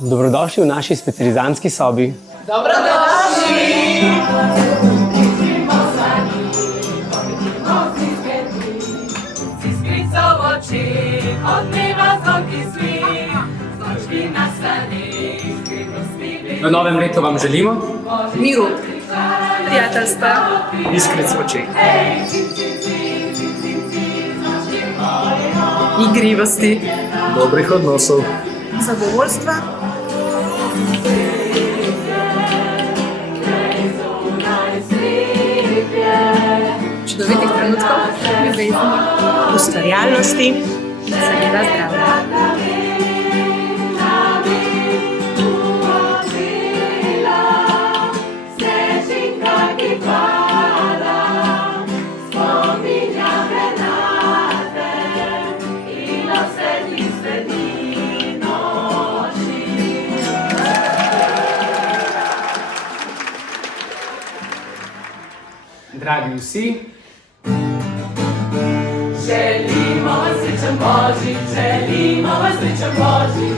Dobrodošli v naši specializantski sobi. V novem letu vam želimo Miru, prijateljstva, iskric v očeh. igrivosti, Dobrih odnosov. zadovoljstva, čudovitih trenutkov, ljubezni, ustvarjalnosti in seveda zdravja. Dragi vsi, Želimo vam srećan Božić, želimo vam srećan Božić,